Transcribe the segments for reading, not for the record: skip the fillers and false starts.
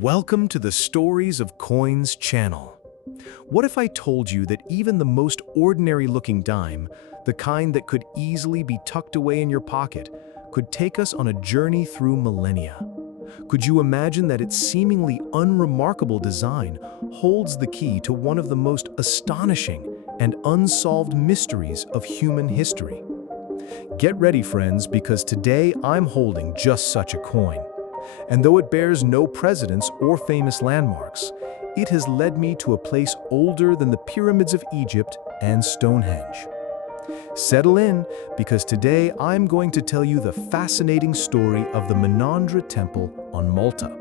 Welcome to the Stories of Coins channel. What if I told you that even the most ordinary-looking dime, the kind that could easily be tucked away in your pocket, could take us on a journey through millennia? Could you imagine that its seemingly unremarkable design holds the key to one of the most astonishing and unsolved mysteries of human history? Get ready, friends, because today I'm holding just such a coin. And though it bears no presidents or famous landmarks, it has led me to a place older than the pyramids of Egypt and Stonehenge. Settle in, because today I'm going to tell you the fascinating story of the Menandra Temple on Malta.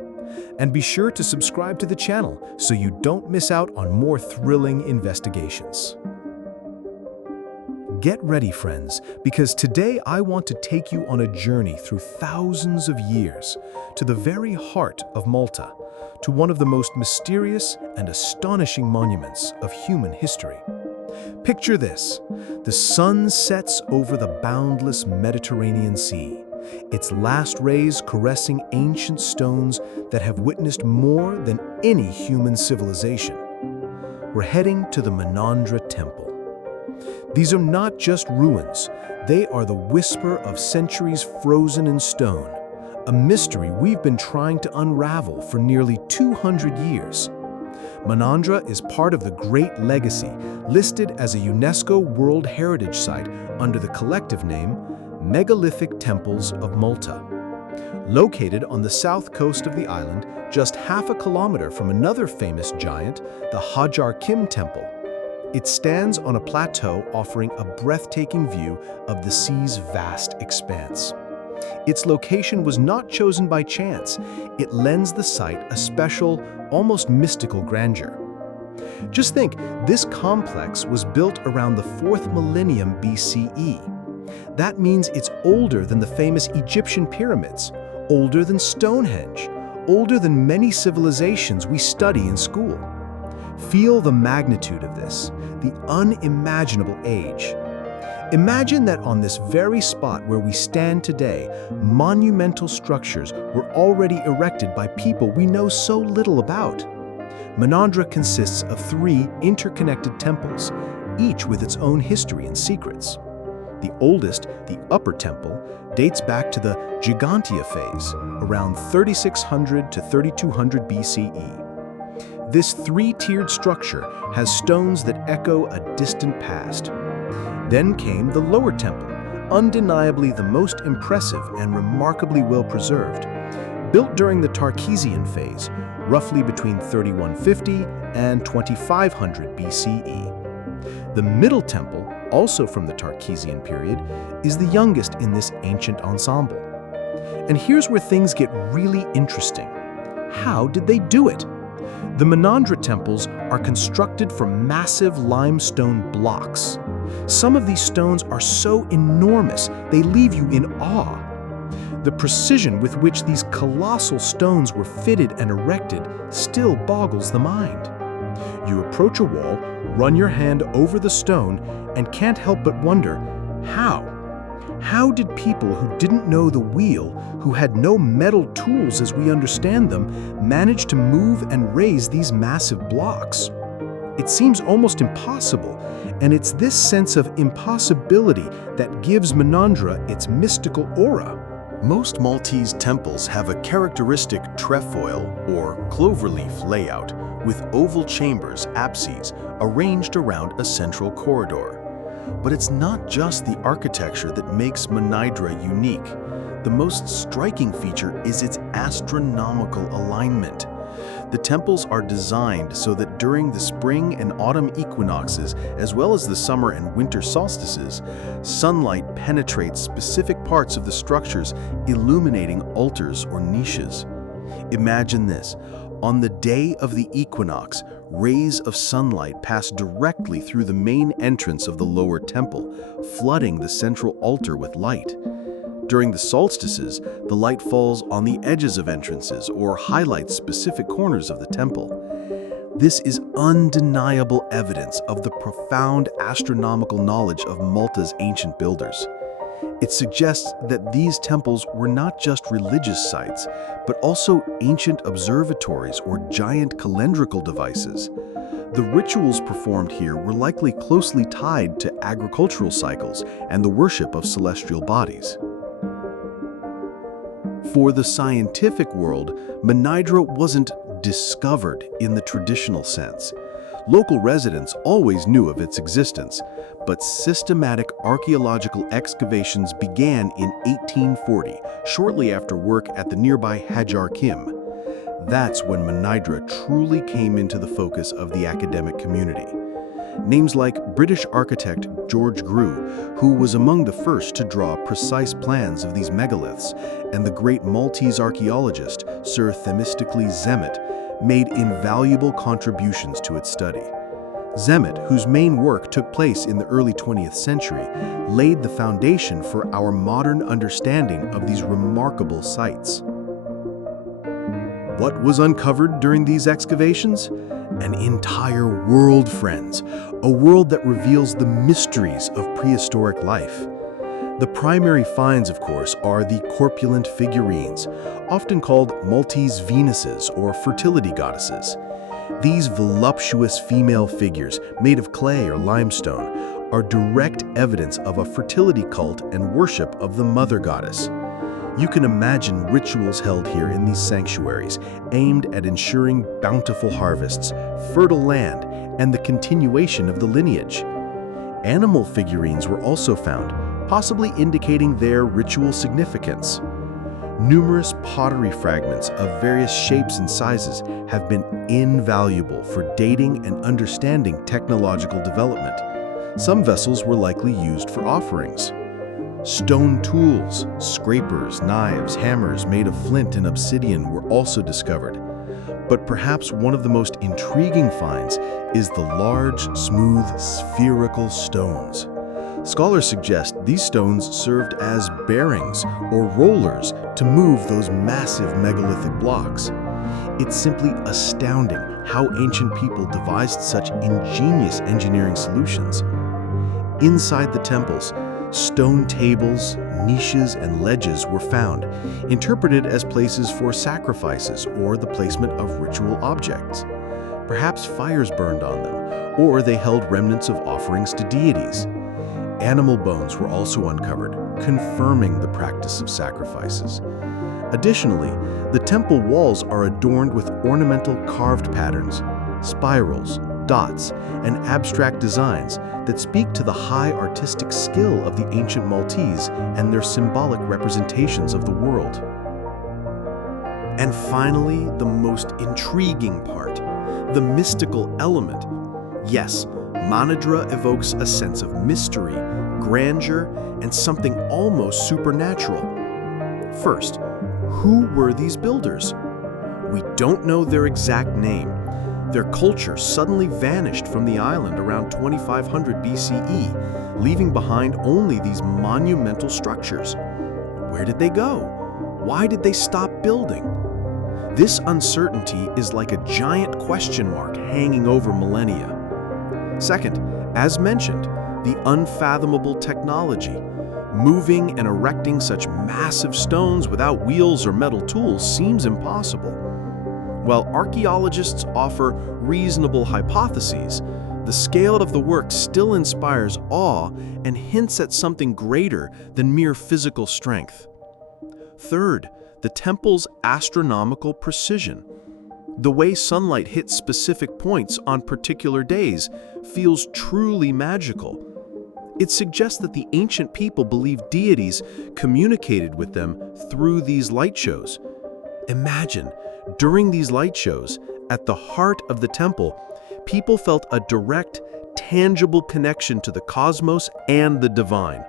And be sure to subscribe to the channel so you don't miss out on more thrilling investigations. Get ready, friends, because today I want to take you on a journey through thousands of years to the very heart of Malta, to one of the most mysterious and astonishing monuments of human history. Picture this: the sun sets over the boundless Mediterranean Sea, its last rays caressing ancient stones that have witnessed more than any human civilization. We're heading to the Menandra Temple. These are not just ruins, they are the whisper of centuries frozen in stone, a mystery we've been trying to unravel for nearly 200 years. Menandra is part of the Great Legacy, listed as a UNESCO World Heritage Site under the collective name Megalithic Temples of Malta. Located on the south coast of the island, just half a kilometer from another famous giant, the Hajar Kim Temple. It stands on a plateau offering a breathtaking view of the sea's vast expanse. Its location was not chosen by chance. It lends the site a special, almost mystical grandeur. Just think, this complex was built around the 4th millennium BCE. That means it's older than the famous Egyptian pyramids, older than Stonehenge, older than many civilizations we study in school. Feel the magnitude of this, the unimaginable age. Imagine that on this very spot where we stand today, monumental structures were already erected by people we know so little about. Menandra consists of 3 interconnected temples, each with its own history and secrets. The oldest, the Upper Temple, dates back to the Gigantia phase, around 3600 to 3200 BCE. This 3-tiered structure has stones that echo a distant past. Then came the Lower Temple, undeniably the most impressive and remarkably well preserved. Built during the Tartessian phase, roughly between 3150 and 2500 BCE. The Middle Temple, also from the Tartessian period, is the youngest in this ancient ensemble. And here's where things get really interesting. How did they do it? The Menandra temples are constructed from massive limestone blocks. Some of these stones are so enormous they leave you in awe. The precision with which these colossal stones were fitted and erected still boggles the mind. You approach a wall, run your hand over the stone, and can't help but wonder, how? How did people who didn't know the wheel, who had no metal tools as we understand them, manage to move and raise these massive blocks? It seems almost impossible, and it's this sense of impossibility that gives Menandra its mystical aura. Most Maltese temples have a characteristic trefoil or cloverleaf layout with oval chambers, apses, arranged around a central corridor. But it's not just the architecture that makes Menandra unique. The most striking feature is its astronomical alignment. The temples are designed so that during the spring and autumn equinoxes, as well as the summer and winter solstices, sunlight penetrates specific parts of the structures, illuminating altars or niches. Imagine this. On the day of the equinox, rays of sunlight pass directly through the main entrance of the lower temple, flooding the central altar with light. During the solstices, the light falls on the edges of entrances or highlights specific corners of the temple. This is undeniable evidence of the profound astronomical knowledge of Malta's ancient builders. It suggests that these temples were not just religious sites, but also ancient observatories or giant calendrical devices. The rituals performed here were likely closely tied to agricultural cycles and the worship of celestial bodies. For the scientific world, Manidra wasn't discovered in the traditional sense. Local residents always knew of its existence, but systematic archaeological excavations began in 1840, shortly after work at the nearby Hajar Kim. That's when Manidra truly came into the focus of the academic community. Names like British architect George Grew, who was among the first to draw precise plans of these megaliths, and the great Maltese archaeologist Sir Themistocles Zemmet, made invaluable contributions to its study. Zemmet, whose main work took place in the early 20th century, laid the foundation for our modern understanding of these remarkable sites. What was uncovered during these excavations? An entire world, friends, a world that reveals the mysteries of prehistoric life. The primary finds, of course, are the corpulent figurines, often called Maltese Venuses or fertility goddesses. These voluptuous female figures, made of clay or limestone, are direct evidence of a fertility cult and worship of the mother goddess. You can imagine rituals held here in these sanctuaries, aimed at ensuring bountiful harvests, fertile land, and the continuation of the lineage. Animal figurines were also found, possibly indicating their ritual significance. Numerous pottery fragments of various shapes and sizes have been invaluable for dating and understanding technological development. Some vessels were likely used for offerings. Stone tools, scrapers, knives, hammers made of flint and obsidian were also discovered. But perhaps one of the most intriguing finds is the large, smooth, spherical stones. Scholars suggest these stones served as bearings or rollers to move those massive megalithic blocks. It's simply astounding how ancient people devised such ingenious engineering solutions. Inside the temples, stone tables, niches, and ledges were found, interpreted as places for sacrifices or the placement of ritual objects. Perhaps fires burned on them, or they held remnants of offerings to deities. Animal bones were also uncovered, confirming the practice of sacrifices. Additionally, the temple walls are adorned with ornamental carved patterns, spirals, dots, and abstract designs that speak to the high artistic skill of the ancient Maltese and their symbolic representations of the world. And finally, the most intriguing part, the mystical element. Yes, Manidra evokes a sense of mystery, grandeur, and something almost supernatural. First, who were these builders? We don't know their exact name. Their culture suddenly vanished from the island around 2500 BCE, leaving behind only these monumental structures. Where did they go? Why did they stop building? This uncertainty is like a giant question mark hanging over millennia. Second, as mentioned, the unfathomable technology. Moving and erecting such massive stones without wheels or metal tools seems impossible. While archaeologists offer reasonable hypotheses, the scale of the work still inspires awe and hints at something greater than mere physical strength. Third, the temple's astronomical precision. The way sunlight hits specific points on particular days feels truly magical. It suggests that the ancient people believed deities communicated with them through these light shows. Imagine, during these light shows, at the heart of the temple, people felt a direct, tangible connection to the cosmos and the divine.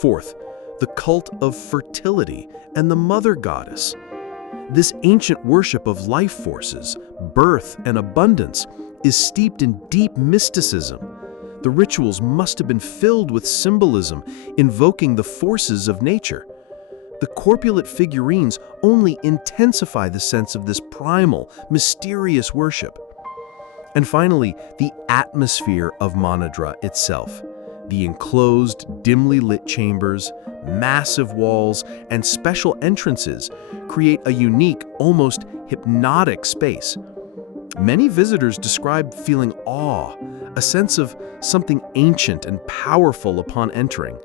Fourth, the cult of fertility and the mother goddess. This ancient worship of life forces, birth, and abundance is steeped in deep mysticism. The rituals must have been filled with symbolism, invoking the forces of nature. The corpulent figurines only intensify the sense of this primal, mysterious worship. And finally, the atmosphere of Manidra itself. The enclosed, dimly lit chambers, massive walls, and special entrances create a unique, almost hypnotic space. Many visitors describe feeling awe, a sense of something ancient and powerful upon entering.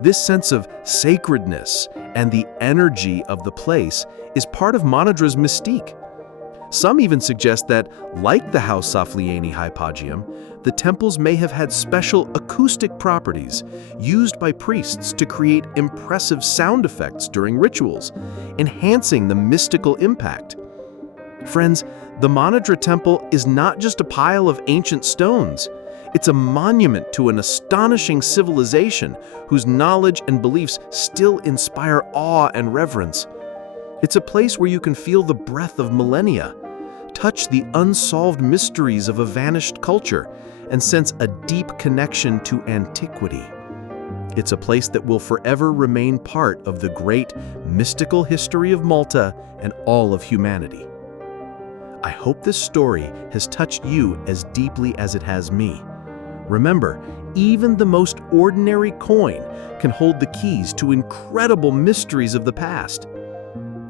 This sense of sacredness and the energy of the place is part of Manadra's mystique. Some even suggest that, like the House Saflieni Hypogeum, the temples may have had special acoustic properties used by priests to create impressive sound effects during rituals, enhancing the mystical impact. Friends, the Manadra Temple is not just a pile of ancient stones. It's a monument to an astonishing civilization whose knowledge and beliefs still inspire awe and reverence. It's a place where you can feel the breath of millennia, touch the unsolved mysteries of a vanished culture, and sense a deep connection to antiquity. It's a place that will forever remain part of the great mystical history of Malta and all of humanity. I hope this story has touched you as deeply as it has me. Remember, even the most ordinary coin can hold the keys to incredible mysteries of the past.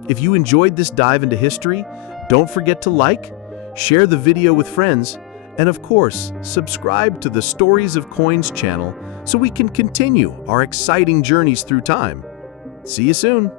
If you enjoyed this dive into history, don't forget to like, share the video with friends, and of course, subscribe to the Stories of Coins channel so we can continue our exciting journeys through time. See you soon!